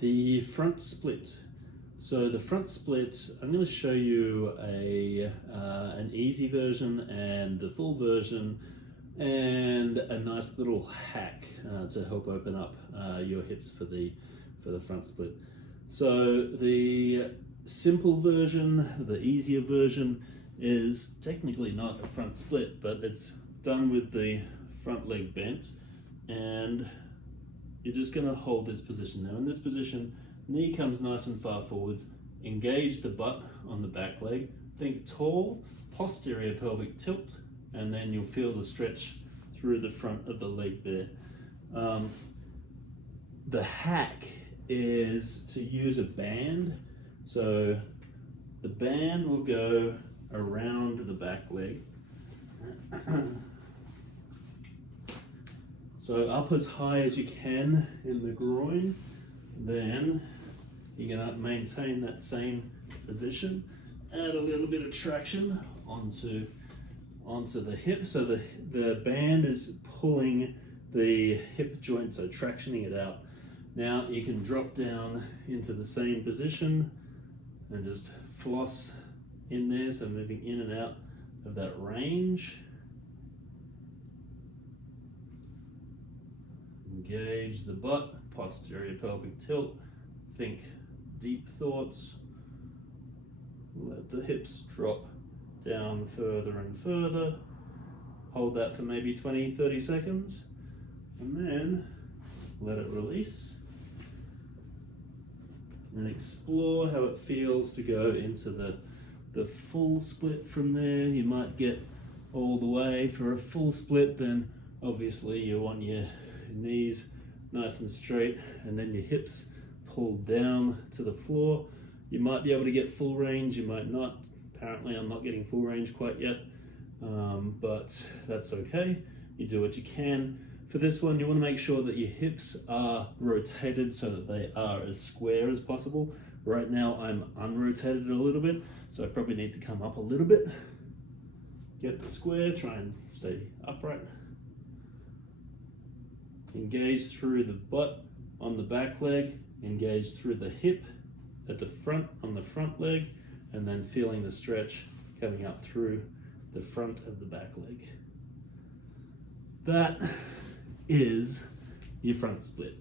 The front split. So the front split, I'm going to show you an easy version and the full version, and a nice little hack to help open up your hips for the front split. So the simple version, the easier version, is technically not a front split, but it's done with the front leg bent, and you're just going to hold this position. Now in this position, knee comes nice and far forwards, engage the butt on the back leg, think tall, posterior pelvic tilt, and then you'll feel the stretch through the front of the leg there. The hack is to use a band. So the band will go around the back leg. So up as high as you can in the groin, then you're going to maintain that same position, add a little bit of traction onto the hip. So the band is pulling the hip joint, so tractioning it out. Now you can drop down into the same position and just floss in there, so moving in and out of that range. Engage the butt, posterior pelvic tilt, think deep thoughts, let the hips drop down further and further, hold that for maybe 20-30 seconds, and then let it release, and explore how it feels to go into the full split from there. You might get all the way. For a full split, then obviously you want your knees nice and straight, and then your hips pulled down to the floor. You might be able to get full range, you might not. Apparently I'm not getting full range quite yet, but that's okay. You do what you can. For this one, you want to make sure that your hips are rotated so that they are as square as possible. Right now I'm unrotated a little bit, so I probably need to come up a little bit. Get the square, try and stay upright. Engage through the butt on the back leg, engage through the hip at the front on the front leg, and then feeling the stretch coming up through the front of the back leg. That is your front split.